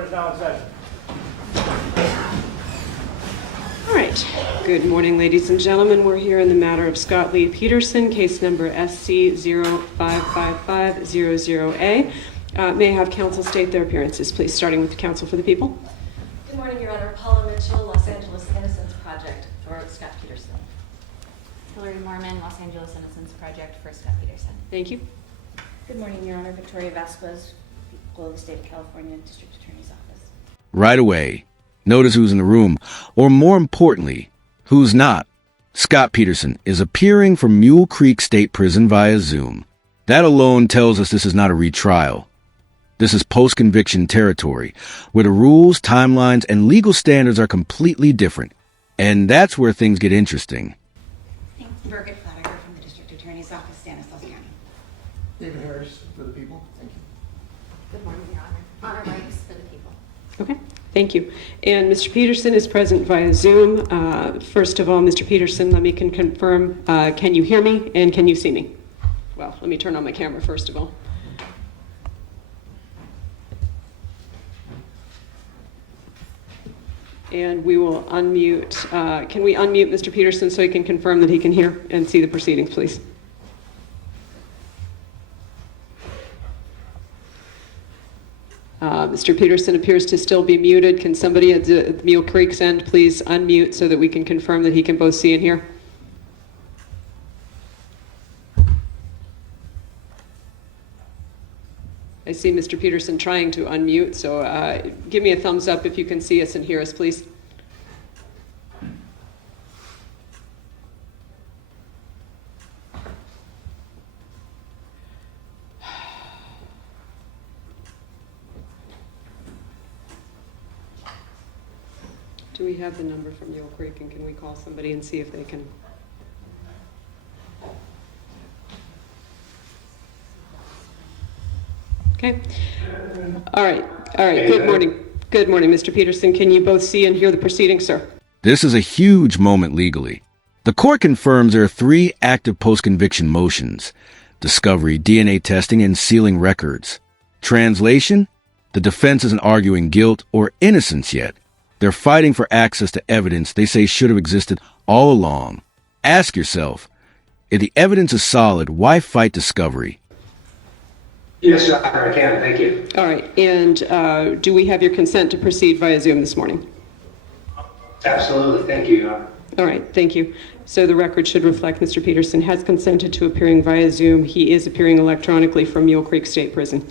Court is now in session. All right. Good morning, ladies and gentlemen. We're here in the matter of Scott Lee Peterson, case number SC 055500A. May I have counsel state their appearances, please, starting with the counsel for the people. Good morning, Your Honor. Paula Mitchell, Los Angeles Innocence Project for Scott Peterson. Hillary Mormon, Los Angeles Innocence Project for Scott Peterson. Thank you. Good morning, Your Honor. Victoria Vasquez, people of the State of California, District Attorney's Office. Right away, notice who's in the room, or more importantly, who's not. Scott Peterson is appearing from Mule Creek State Prison via Zoom. That alone tells us this is not a retrial. This is post-conviction territory, where the rules, timelines, and legal standards are completely different. And that's where things get interesting. Thanks. Birgit Flanagan from the District Attorney's Office, Stanislaus County. David Harris for the people. Thank you. Good morning, Your Honor. Honor Rights for the people. Okay. Thank you. And Mr. Peterson is present via Zoom. First of all, Mr. Peterson, let me confirm, can you hear me and can you see me? Well, let me turn on my camera first of all. And we will unmute. Can we unmute Mr. Peterson so he can confirm that he can hear and see the proceedings, please? Mr. Peterson appears to still be muted. Can somebody at the Mule Creek's end please unmute so that we can confirm that he can both see and hear? I see Mr. Peterson trying to unmute, so give me a thumbs up if you can see us and hear us, please. Do we have the number from Mule Creek, and can we call somebody and see if they can? Okay. All right. Good morning. Good morning, Mr. Peterson. Can you both see and hear the proceedings, sir? This is a huge moment legally. The court confirms there are 3 active post-conviction motions: discovery, DNA testing, and sealing records. Translation: the defense isn't arguing guilt or innocence yet. They're fighting for access to evidence they say should have existed all along. Ask yourself, if the evidence is solid, why fight discovery? Yes, Your Honor, I can. Thank you. All right. And do we have your consent to proceed via Zoom this morning? Absolutely. Thank you, Your Honor. All right. Thank you. So the record should reflect Mr. Peterson has consented to appearing via Zoom. He is appearing electronically from Mule Creek State Prison.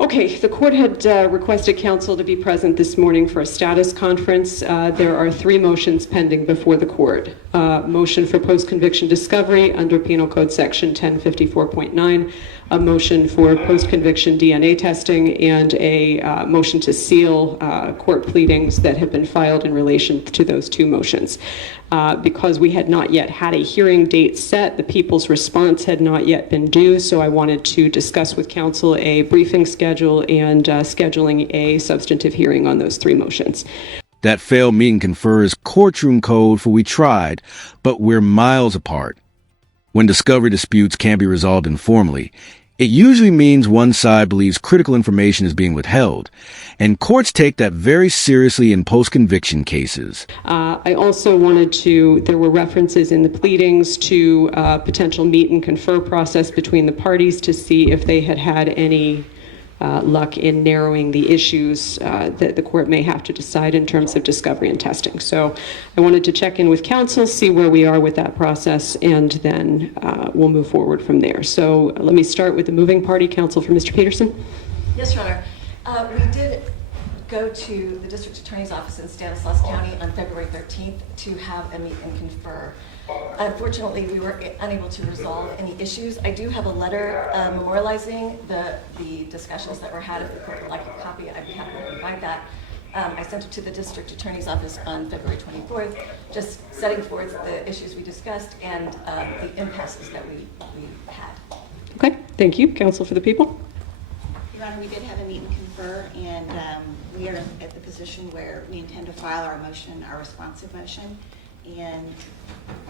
Okay, the court had requested counsel to be present this morning for a status conference. There are 3 motions pending before the court. Motion for post-conviction discovery under Penal Code section 1054.9, a motion for post-conviction DNA testing, and a motion to seal court pleadings that have been filed in relation to those 2 motions. Because we had not yet had a hearing date set, the people's response had not yet been due, so I wanted to discuss with counsel a briefing schedule and scheduling a substantive hearing on those 3 motions. That failed meet-and-confer is courtroom code for we tried, but we're miles apart. When discovery disputes can't be resolved informally, it usually means one side believes critical information is being withheld, and courts take that very seriously in post-conviction cases. I also wanted to, there were references in the pleadings to potential meet-and-confer process between the parties to see if they had had any luck in narrowing the issues that the court may have to decide in terms of discovery and testing. So I wanted to check in with counsel, see where we are with that process, and then we'll move forward from there. So let me start with the moving party. Counsel for Mr. Peterson. Yes, Your Honor. We did go to the District Attorney's Office in Stanislaus County on February 13th to have a meet and confer. Unfortunately, we were unable to resolve any issues. I do have a letter memorializing the discussions that were had. If the court would like a copy, I'd be happy to provide that. I sent it to the District Attorney's Office on February 24th, just setting forth the issues we discussed and the impasses that we had. Okay, thank you. Counsel for the people. Your Honor, we did have a meet and confer, and we are at the position where we intend to file our motion, our responsive motion. And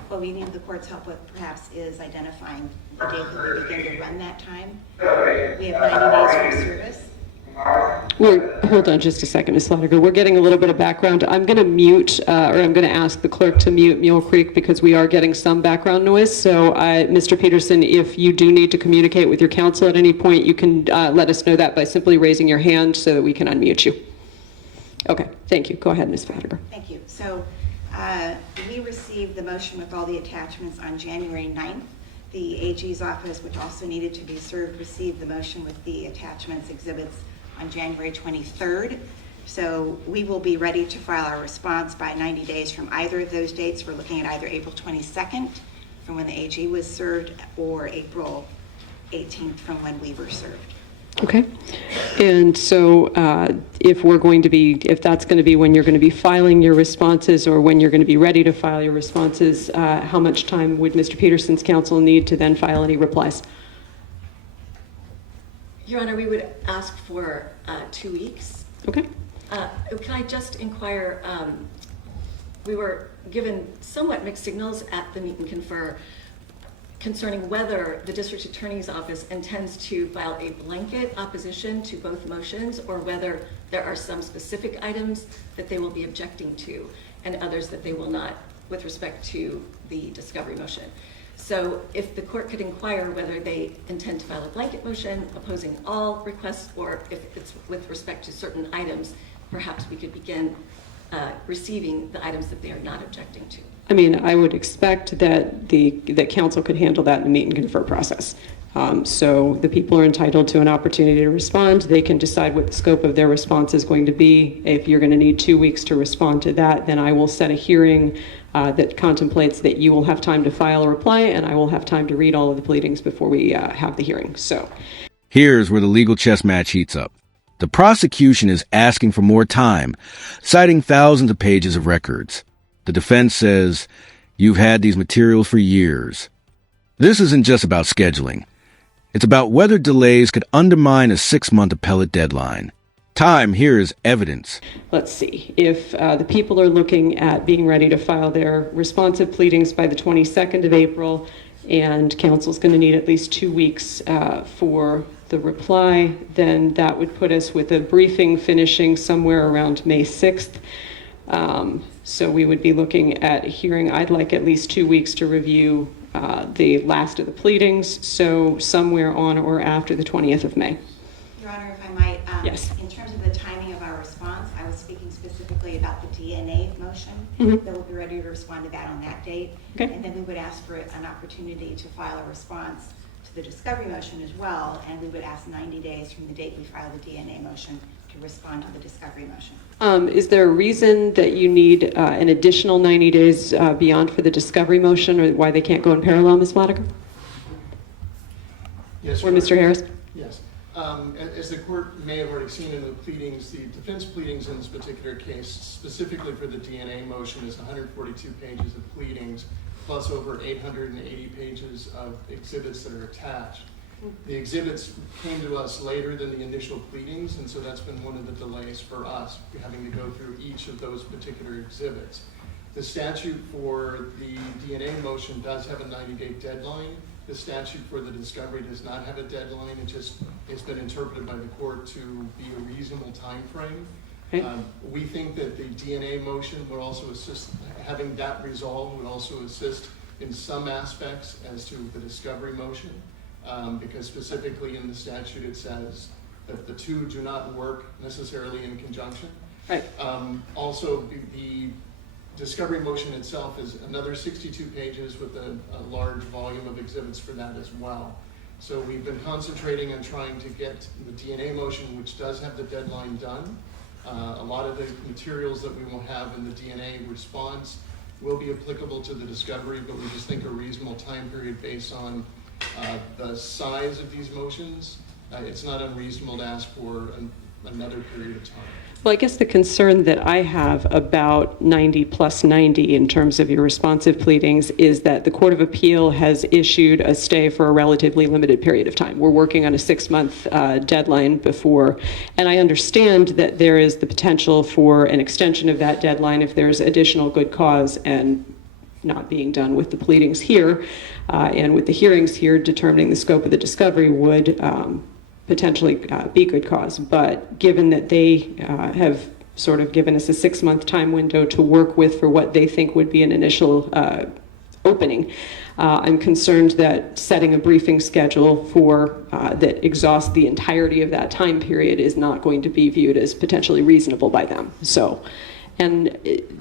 what we need the court's help with perhaps is identifying the date that we begin to run that time. We have 90 days for service. Hold on just a second, Ms. Lotiger. We're getting a little bit of background. I'm going to mute, or I'm going to ask the clerk to mute Mule Creek because we are getting some background noise. So, Mr. Peterson, if you do need to communicate with your counsel at any point, you can let us know that by simply raising your hand so that we can unmute you. Okay, thank you. Go ahead, Ms. Lotiger. Thank you. So we received the motion with all the attachments on January 9th. The AG's office, which also needed to be served, received the motion with the attachments exhibits on January 23rd. So we will be ready to file our response by 90 days from either of those dates. We're looking at either April 22nd from when the AG was served or April 18th from when we were served. Okay. And so if that's going to be when you're going to be filing your responses or when you're going to be ready to file your responses, how much time would Mr. Peterson's counsel need to then file any replies? Your Honor, we would ask for 2 weeks. Okay. Can I just inquire, we were given somewhat mixed signals at the meet and confer concerning whether the district attorney's office intends to file a blanket opposition to both motions or whether there are some specific items that they will be objecting to and others that they will not with respect to the discovery motion. So if the court could inquire whether they intend to file a blanket motion opposing all requests or if it's with respect to certain items, perhaps we could begin receiving the items that they are not objecting to. I mean, I would expect that that counsel could handle that in the meet and confer process. So the people are entitled to an opportunity to respond. They can decide what the scope of their response is going to be. If you're going to need 2 weeks to respond to that, then I will set a hearing that contemplates that you will have time to file a reply and I will have time to read all of the pleadings before we have the hearing. So Here's where the legal chess match heats up. The prosecution is asking for more time, citing thousands of pages of records. The defense says, you've had these materials for years. This isn't just about scheduling. It's about whether delays could undermine a 6-month appellate deadline. Time here is evidence. let's see. If the people are looking at being ready to file their responsive pleadings by the 22nd of April, and counsel's going to need at least 2 weeks for the reply, then that would put us with a briefing finishing somewhere around May 6th. So we would be looking at a hearing. I'd like at least 2 weeks to review the last of the pleadings, so somewhere on or after the 20th of May. Your Honor, if I might, Yes. in terms of the timing of our response, I was speaking specifically about the DNA motion. Mhm. That we'll be ready to respond to that on that date. Okay. And then we would ask for an opportunity to file a response to the discovery motion as well, and we would ask 90 days from the date we file the DNA motion to respond to the discovery motion. Is there a reason that you need an additional 90 days beyond for the discovery motion, or why they can't go in parallel, Ms. Lotiger? Yes, Or Your Mr. Honor. Harris? Yes. As the court may have already seen in the pleadings, the defense pleadings in this particular case, specifically for the DNA motion, is 142 pages of pleadings, plus over 880 pages of exhibits that are attached. The exhibits came to us later than the initial pleadings, and so that's been one of the delays for us, having to go through each of those particular exhibits. The statute for the DNA motion does have a 90-day deadline. The statute for the discovery does not have a deadline. It's been interpreted by the court to be a reasonable time frame. Okay. We think that the DNA motion would also assist, having that resolved would also assist in some aspects as to the discovery motion, because specifically in the statute it says that the two do not work necessarily in conjunction. Right. Also, the discovery motion itself is another 62 pages with a large volume of exhibits for that as well. So we've been concentrating on trying to get the DNA motion, which does have the deadline done. A lot of the materials that we will have in the DNA response will be applicable to the discovery, but we just think a reasonable time period based on the size of these motions, it's not unreasonable to ask for another period of time. Well, I guess the concern that I have about 90 plus 90 in terms of your responsive pleadings is that the Court of Appeal has issued a stay for a relatively limited period of time. We're working on a 6-month deadline before, and I understand that there is the potential for an extension of that deadline if there's additional good cause, and not being done with the pleadings here and with the hearings here determining the scope of the discovery would potentially be good cause. But given that they have sort of given us a 6-month time window to work with for what they think would be an initial opening, I'm concerned that setting a briefing schedule for that exhausts the entirety of that time period is not going to be viewed as potentially reasonable by them. So, and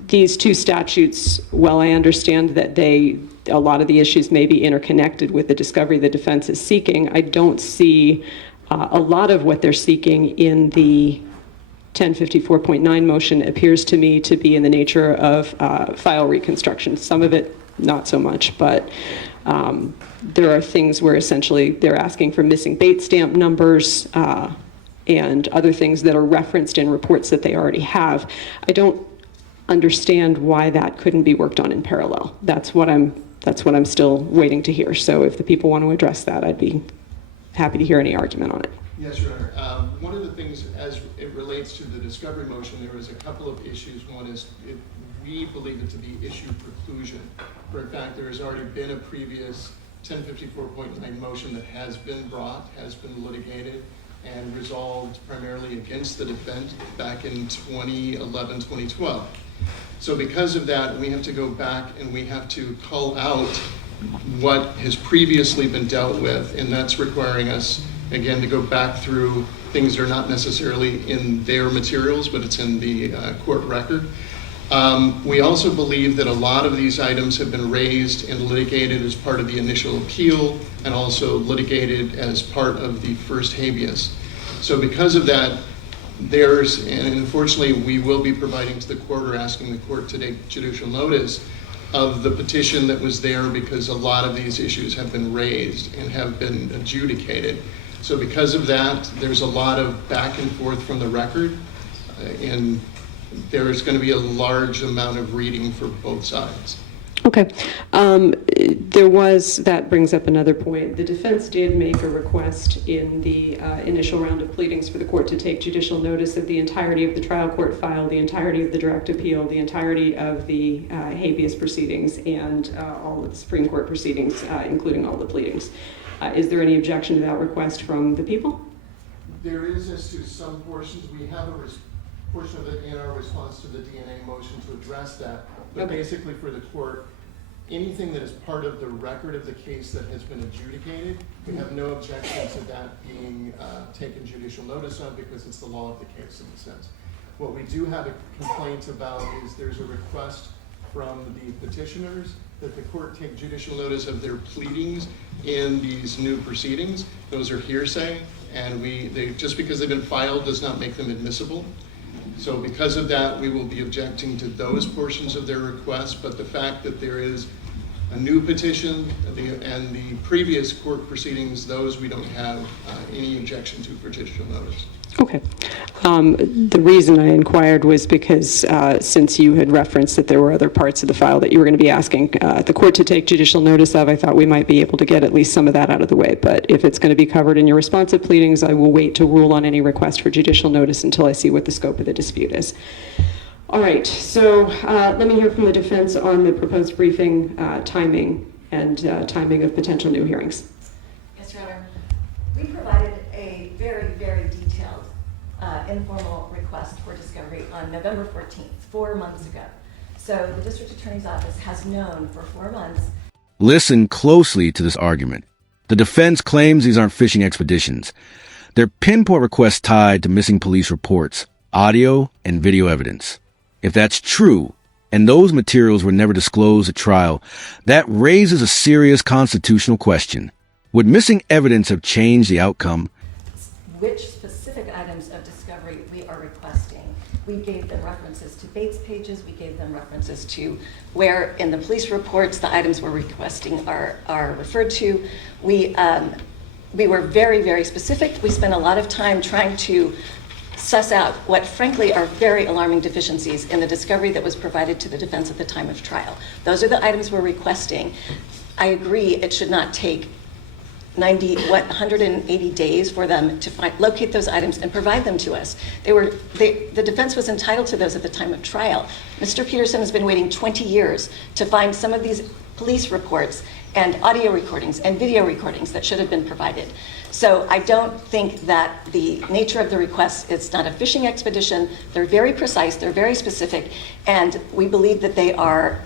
these two statutes, while I understand that a lot of the issues may be interconnected with the discovery the defense is seeking, I don't see a lot of what they're seeking in the 1054.9 motion appears to me to be in the nature of file reconstruction. Some of it not so much, but there are things where essentially they're asking for missing bait stamp numbers and other things that are referenced in reports that they already have. I don't understand why that couldn't be worked on in parallel. That's what I'm still waiting to hear. So if the people want to address that, I'd be happy to hear any argument on it. Yes, Your Honor. One of the things as it relates to the discovery motion, there was a couple of issues. One is we believe it to be issue preclusion. For in fact, there has already been a previous 1054.9 motion that has been brought, has been litigated, and resolved primarily against the defense back in 2011, 2012. So because of that, we have to go back and we have to call out what has previously been dealt with, and that's requiring us, again, to go back through things that are not necessarily in their materials, but it's in the court record. We also believe that a lot of these items have been raised and litigated as part of the initial appeal and also litigated as part of the first habeas. So because of that, and unfortunately we will be providing to the court or asking the court to take judicial notice of the petition that was there because a lot of these issues have been raised and have been adjudicated. So because of that, there's a lot of back and forth from the record, and there's going to be a large amount of reading for both sides. Okay. That brings up another point. The defense did make a request in the initial round of pleadings for the court to take judicial notice of the entirety of the trial court file, the entirety of the direct appeal, the entirety of the habeas proceedings, and all of the Supreme Court proceedings, including all the pleadings. Is there any objection to that request from the people? There is as to some portions. We have a portion of it in our response to the DNA motion to address that. But okay. Basically for the court, anything that is part of the record of the case that has been adjudicated, we have no objection to that being taken judicial notice of because it's the law of the case in a sense. What we do have a complaint about is there's a request from the petitioners that the court take judicial notice of their pleadings in these new proceedings. Those are hearsay, and just because they've been filed does not make them admissible. So because of that, we will be objecting to those portions of their request, but the fact that there is a new petition and the previous court proceedings, those we don't have any objection to for judicial notice. Okay. The reason I inquired was because since you had referenced that there were other parts of the file that you were going to be asking the court to take judicial notice of, I thought we might be able to get at least some of that out of the way. But if it's going to be covered in your responsive pleadings, I will wait to rule on any request for judicial notice until I see what the scope of the dispute is. All right. So let me hear from the defense on the proposed briefing timing and timing of potential new hearings. Yes, Your Honor. We provided a very, very detailed informal request for discovery on November 14th, 4 months ago. So the district attorney's office has known for 4 months. Listen closely to this argument. The defense claims these aren't fishing expeditions. They're pinpoint requests tied to missing police reports, audio, and video evidence. If that's true, and those materials were never disclosed at trial, that raises a serious constitutional question. Would missing evidence have changed the outcome? Which specific items of discovery we are requesting. We gave them references to Bates pages. We gave them references to where in the police reports the items we're requesting are referred to. We were very, very specific. We spent a lot of time trying to suss out what frankly are very alarming deficiencies in the discovery that was provided to the defense at the time of trial. Those are the items we're requesting. I agree it should not take 180 days for them to locate those items and provide them to us. The defense was entitled to those at the time of trial. Mr. Peterson has been waiting 20 years to find some of these police reports and audio recordings and video recordings that should have been provided. So I don't think that the nature of the requests, it's not a fishing expedition. They're very precise, they're very specific, and we believe that they are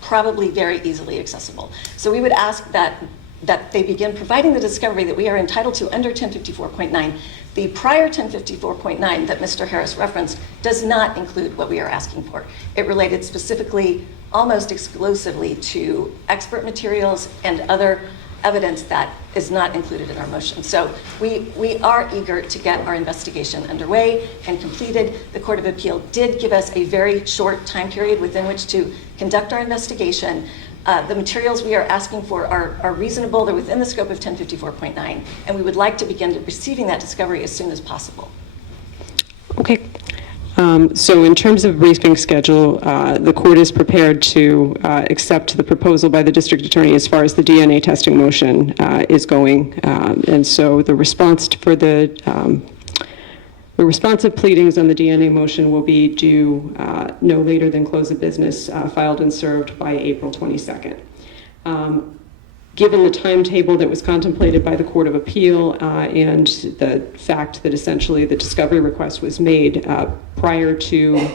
probably very easily accessible. So we would ask that they begin providing the discovery that we are entitled to under 1054.9. The prior 1054.9 that Mr. Harris referenced does not include what we are asking for. It related specifically, almost exclusively, to expert materials and other evidence that is not included in our motion. So we are eager to get our investigation underway and completed. The Court of Appeal did give us a very short time period within which to conduct our investigation. The materials we are asking for are reasonable. They're within the scope of 1054.9, and we would like to begin receiving that discovery as soon as possible. Okay. So in terms of briefing schedule, the court is prepared to accept the proposal by the district attorney as far as the DNA testing motion is going. And so the response for the responsive pleadings on the DNA motion will be due no later than close of business, filed and served by April 22nd. Given the timetable that was contemplated by the Court of Appeal and the fact that essentially the discovery request was made prior to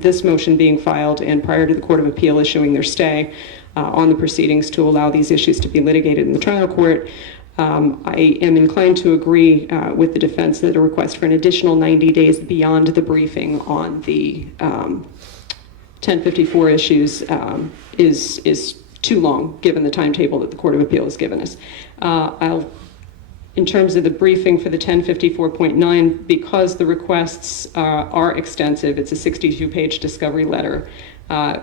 this motion being filed and prior to the Court of Appeal issuing their stay on the proceedings to allow these issues to be litigated in the trial court, I am inclined to agree with the defense that a request for an additional 90 days beyond the briefing on the 1054 issues is too long, given the timetable that the Court of Appeal has given us. In terms of the briefing for the 1054.9, because the requests are extensive, it's a 62-page discovery letter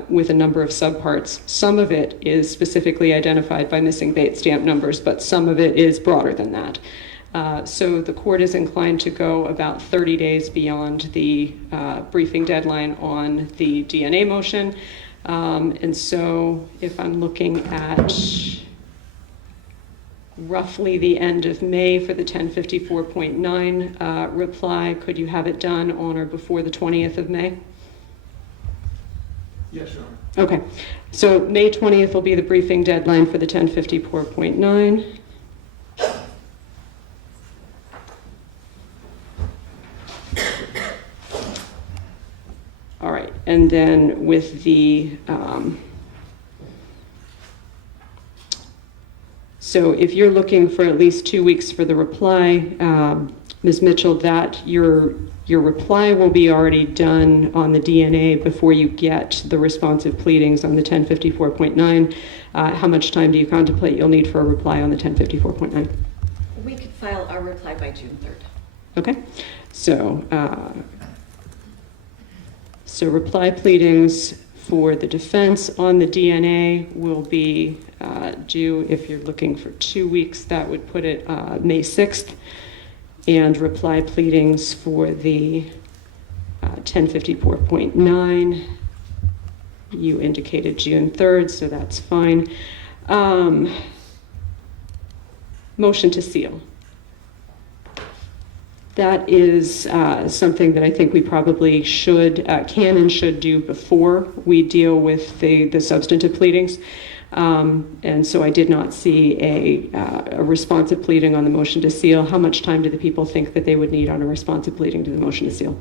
with a number of subparts. Some of it is specifically identified by missing date stamp numbers, but some of it is broader than that. So the court is inclined to go about 30 days beyond the briefing deadline on the DNA motion. And so if I'm looking at roughly the end of May for the 1054.9 reply, could you have it done on or before the 20th of May? Yes, Your Honor. Okay, so May 20th will be the briefing deadline for the 1054.9. All right, and then with the, so if you're looking for at least 2 weeks for the reply, Ms. Mitchell, that your reply will be already done on the DNA before you get the responsive pleadings on the 1054.9. How much time do you contemplate you'll need for a reply on the 1054.9? We could file our reply by June 3rd. Okay, so reply pleadings for the defense on the DNA will be due, if you're looking for 2 weeks, that would put it May 6th. And reply pleadings for the 1054.9, you indicated June 3rd, so that's fine. Motion to seal. That is something that I think we probably can and should do before we deal with the substantive pleadings. And so I did not see a responsive pleading on the motion to seal. How much time do the people think that they would need on a responsive pleading to the motion to seal?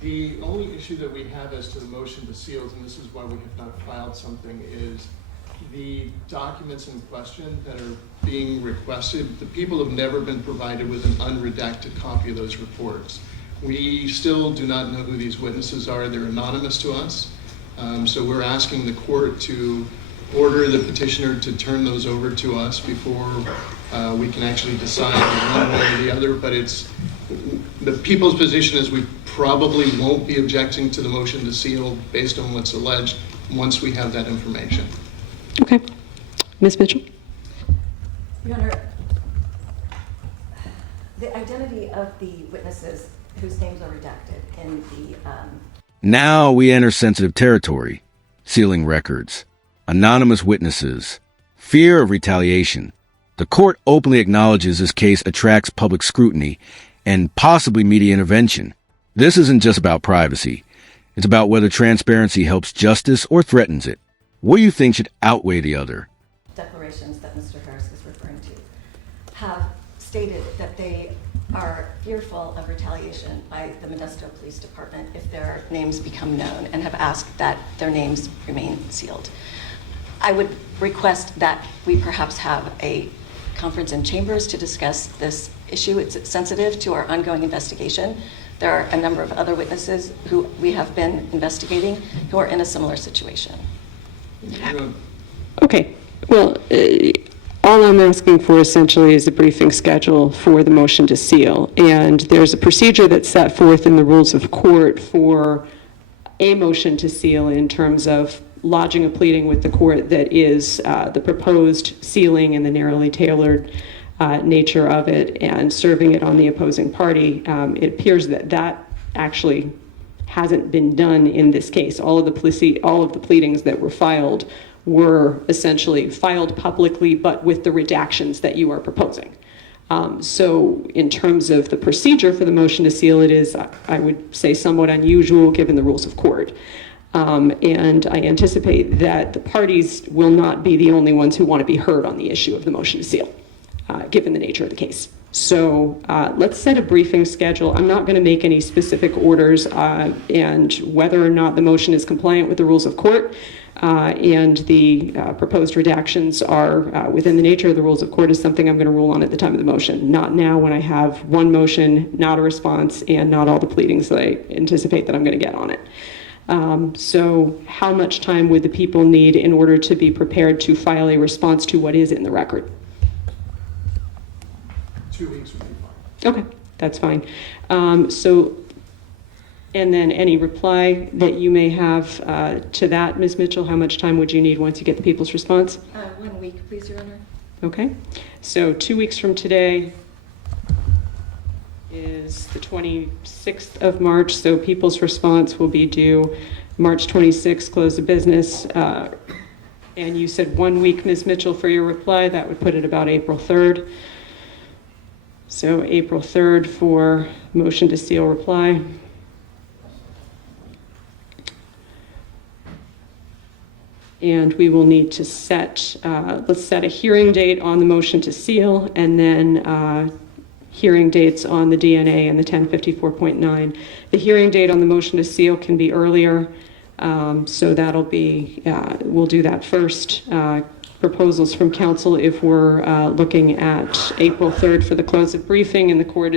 The only issue that we have as to the motion to seal, and this is why we have not filed something, is the documents in question that are being requested. The people have never been provided with an unredacted copy of those reports. We still do not know who these witnesses are. They're anonymous to us. So we're asking the court to order the petitioner to turn those over to us before we can actually decide one way or the other. But it's the people's position is we probably won't be objecting to the motion to seal based on what's alleged once we have that information. Okay. Ms. Mitchell? Your Honor, the identity of the witnesses whose names are redacted in the Now we enter sensitive territory. Sealing records. Anonymous witnesses. Fear of retaliation. The court openly acknowledges this case attracts public scrutiny and possibly media intervention. This isn't just about privacy. It's about whether transparency helps justice or threatens it. What do you think should outweigh the other? Declarations that Mr. Harris is referring to have stated that they are fearful of retaliation by the Modesto Police Department if their names become known, and have asked that their names remain sealed. I would request that we perhaps have a conference in chambers to discuss this issue. It's sensitive to our ongoing investigation. There are a number of other witnesses who we have been investigating who are in a similar situation. Okay, well, all I'm asking for essentially is a briefing schedule for the motion to seal. And there's a procedure that's set forth in the rules of court for a motion to seal in terms of lodging a pleading with the court that is the proposed sealing and the narrowly tailored nature of it, and serving it on the opposing party. It appears that that actually hasn't been done in this case. All of the pleadings that were filed were essentially filed publicly, but with the redactions that you are proposing. So in terms of the procedure for the motion to seal, it is, I would say, somewhat unusual given the rules of court. And I anticipate that the parties will not be the only ones who want to be heard on the issue of the motion to seal, given the nature of the case. So let's set a briefing schedule. I'm not going to make any specific orders, and whether or not the motion is compliant with the rules of court and the proposed redactions are within the nature of the rules of court is something I'm going to rule on at the time of the motion, not now when I have one motion, not a response, and not all the pleadings that I anticipate that I'm going to get on it. So how much time would the people need in order to be prepared to file a response to what is in the record? 2 weeks would be fine. Okay, that's fine. And then any reply that you may have to that, Ms. Mitchell, how much time would you need once you get the people's response? 1 week, please, Your Honor. Okay, so 2 weeks from today is the 26th of March, so people's response will be due March 26th, close of business. And you said 1 week, Ms. Mitchell, for your reply. That would put it about April 3rd. So April 3rd for motion to seal reply. And we will need to set, let's set a hearing date on the motion to seal, and then hearing dates on the DNA and the 1054.9. The hearing date on the motion to seal can be earlier, so that'll be, we'll do that first. Proposals from counsel if we're looking at April 3rd for the close of briefing, and the court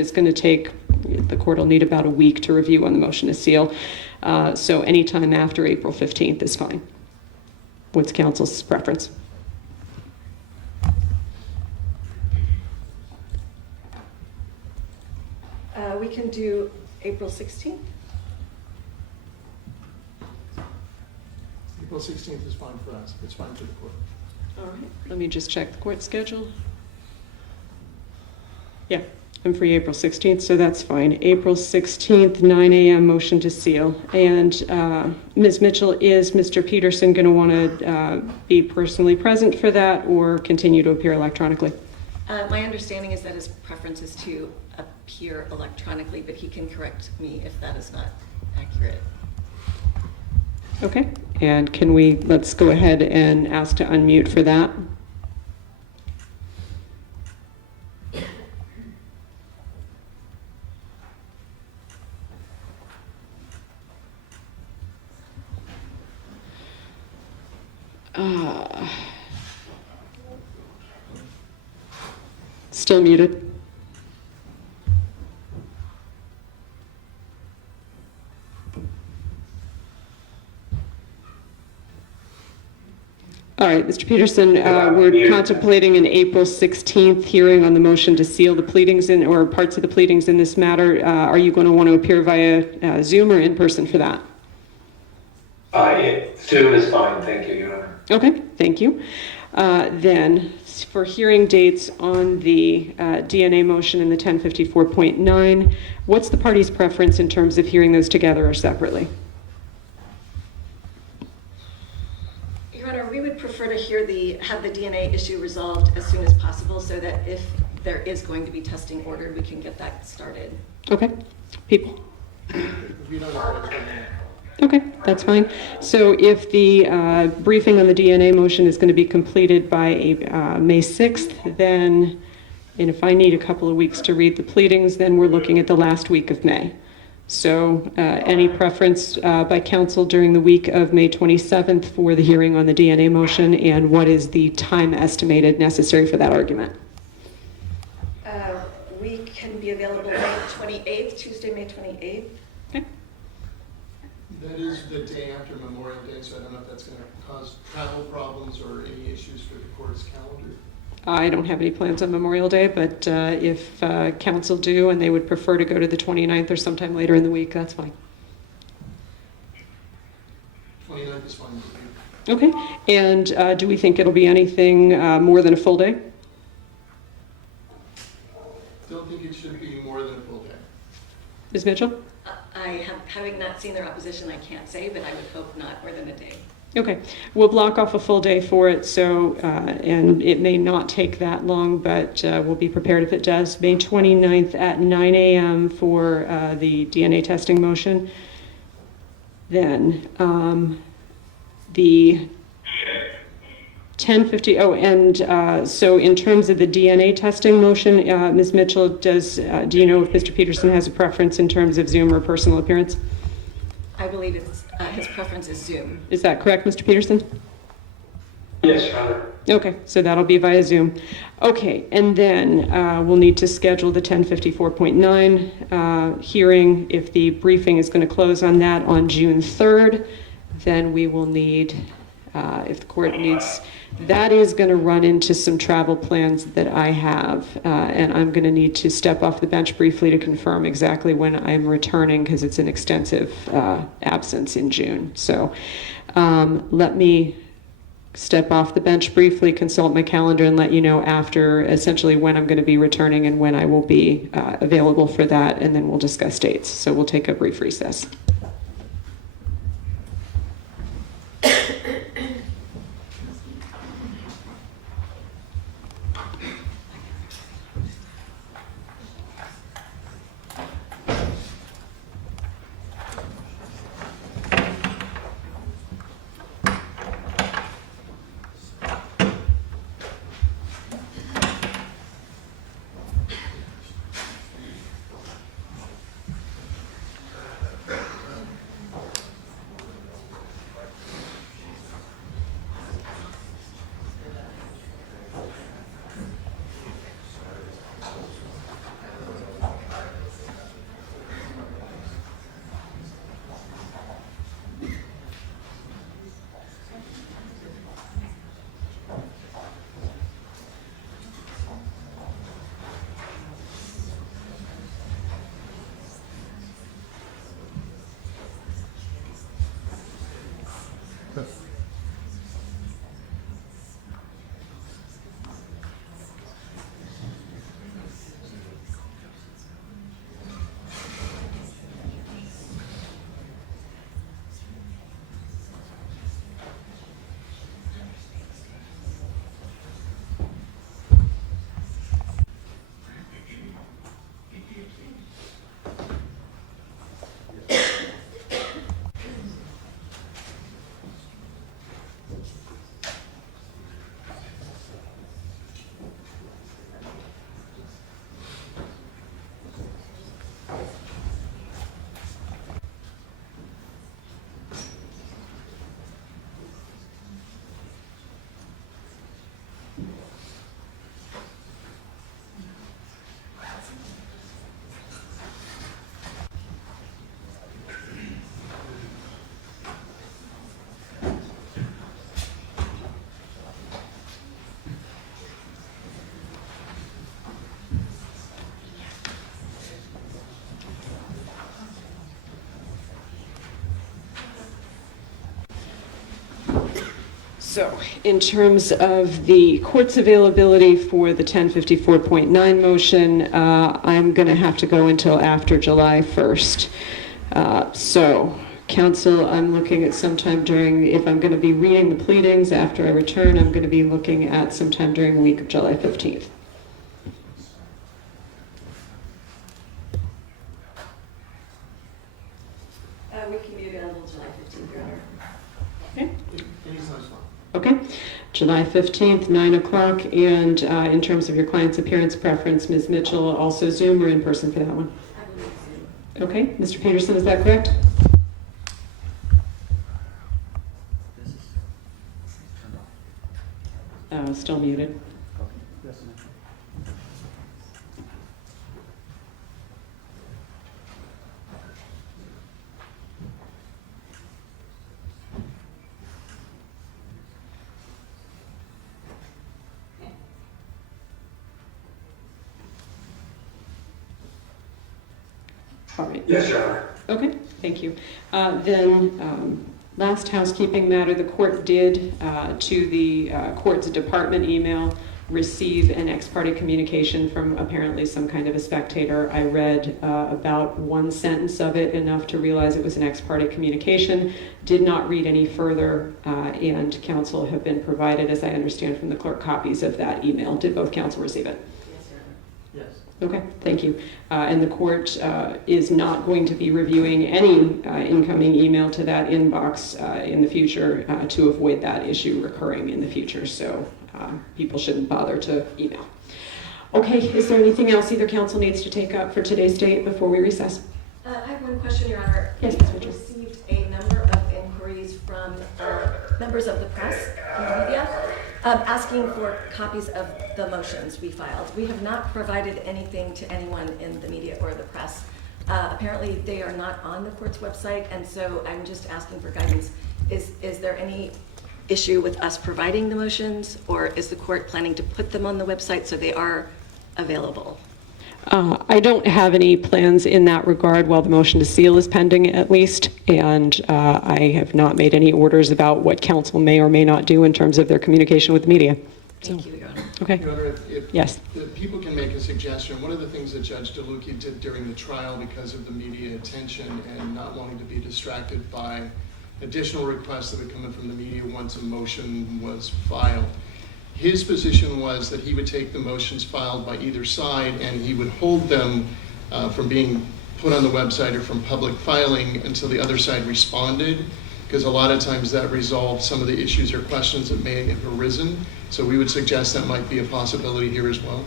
will need about a week to review on the motion to seal. So anytime after April 15th is fine. What's counsel's preference? We can do April 16th. April 16th is fine for us. It's fine for the court. All right, let me just check the court schedule. Yeah, I'm free April 16th, so that's fine. April 16th, 9 a.m. motion to seal. And Ms. Mitchell, is Mr. Peterson going to want to be personally present for that or continue to appear electronically? My understanding is that his preference is to appear electronically, but he can correct me if that is not accurate. Okay, and let's go ahead and ask to unmute for that. Still muted. All right, Mr. Peterson, we're contemplating an April 16th hearing on the motion to seal the pleadings or parts of the pleadings in this matter. Are you going to want to appear via Zoom or in person for that? Zoom is fine, thank you, Your Honor. Okay, thank you. Then for hearing dates on the DNA motion and the 1054.9, what's the party's preference in terms of hearing those together or separately? Your Honor, we would prefer to have the DNA issue resolved as soon as possible so that if there is going to be testing ordered, we can get that started. Okay, people? We don't know what's going on. Okay, that's fine. So if the briefing on the DNA motion is going to be completed by May 6th, then, and if I need a couple of weeks to read the pleadings, then we're looking at the last week of May. So any preference by counsel during the week of May 27th for the hearing on the DNA motion, and what is the time estimated necessary for that argument? We can be available May 28th, Tuesday, May 28th. Okay. That is the day after Memorial Day, so I don't know if that's going to cause travel problems or any issues for the court's calendar. I don't have any plans on Memorial Day, but if counsel do and they would prefer to go to the 29th or sometime later in the week, that's fine. 29th is fine with me. Okay, and do we think it'll be anything more than a full day? Don't think it should be more than a full day. Ms. Mitchell? Having not seen their opposition, I can't say, but I would hope not more than a day. Okay, we'll block off a full day for it, so, and it may not take that long, but we'll be prepared if it does. May 29th at 9 a.m. for the DNA testing motion. Then the 10:50, and so in terms of the DNA testing motion, Ms. Mitchell, do you know if Mr. Peterson has a preference in terms of Zoom or personal appearance? I believe his preference is Zoom. Is that correct, Mr. Peterson? Yes, Your Honor. Okay, so that'll be via Zoom. Okay, and then we'll need to schedule the 1054.9 hearing. If the briefing is going to close on that on June 3rd, then we will need, if the court needs, that is going to run into some travel plans that I have, and I'm going to need to step off the bench briefly to confirm exactly when I'm returning because it's an extensive absence in June. So let me step off the bench briefly, consult my calendar, and let you know after essentially when I'm going to be returning and when I will be available for that, and then we'll discuss dates. So we'll take a brief recess. So in terms of the court's availability for the 1054.9 motion, I'm going to have to go until after July 1st. So Counsel, I'm looking at sometime during, if I'm going to be reading the pleadings after I return, I'm going to be looking at sometime during the week of July 15th. We can be available July 15th, Your Honor. Okay. Anytime's fine. Okay. July 15th, 9 o'clock. And in terms of your client's appearance preference, Ms. Mitchell, also Zoom or in person for that one? I believe so. Okay. Mr. Peterson, is that correct? Still muted. All right. Yes, Your Honor. Okay, thank you. Last housekeeping matter, the court did, to the court's department email, receive an ex parte communication from apparently some kind of a spectator. I read about one sentence of it, enough to realize it was an ex parte communication, did not read any further, and counsel have been provided, as I understand from the clerk, copies of that email. Did both counsel receive it? Yes, Your Honor. Yes. Okay, thank you. And the court is not going to be reviewing any incoming email to that inbox in the future to avoid that issue recurring in the future. So people shouldn't bother to email. Okay, is there anything else either counsel needs to take up for today's date before we recess? I have one question, Your Honor. Yes, We Ms. have Mitchell. received a number of inquiries from members of the press and the media asking for copies of the motions we filed. We have not provided anything to anyone in the media or the press. Apparently, they are not on the court's website, and so I'm just asking for guidance. Is there any issue with us providing the motions, or is the court planning to put them on the website so they are available? I don't have any plans in that regard while the motion to seal is pending, at least, and I have not made any orders about what counsel may or may not do in terms of their communication with the media. Thank you, Your Honor. Okay. Your Honor, if Yes. the people can make a suggestion, one of the things that Judge DeLucchi did during the trial because of the media attention and not wanting to be distracted by additional requests that would come in from the media once a motion was filed, his position was that he would take the motions filed by either side and he would hold them from being put on the website or from public filing until the other side responded, because a lot of times that resolved some of the issues or questions that may have arisen. So we would suggest that might be a possibility here as well.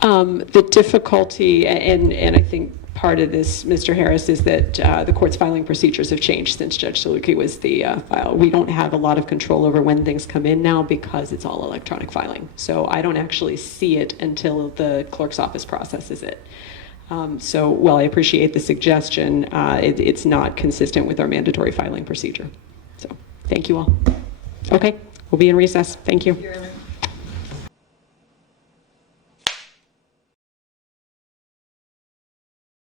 The difficulty, and I think part of this, Mr. Harris, is that the court's filing procedures have changed since Judge DeLucchi was the file. We don't have a lot of control over when things come in now because it's all electronic filing. So I don't actually see it until the clerk's office processes it. So while I appreciate the suggestion, it's not consistent with our mandatory filing procedure. So thank you all. Okay, we'll be in recess. Thank you. Your Honor.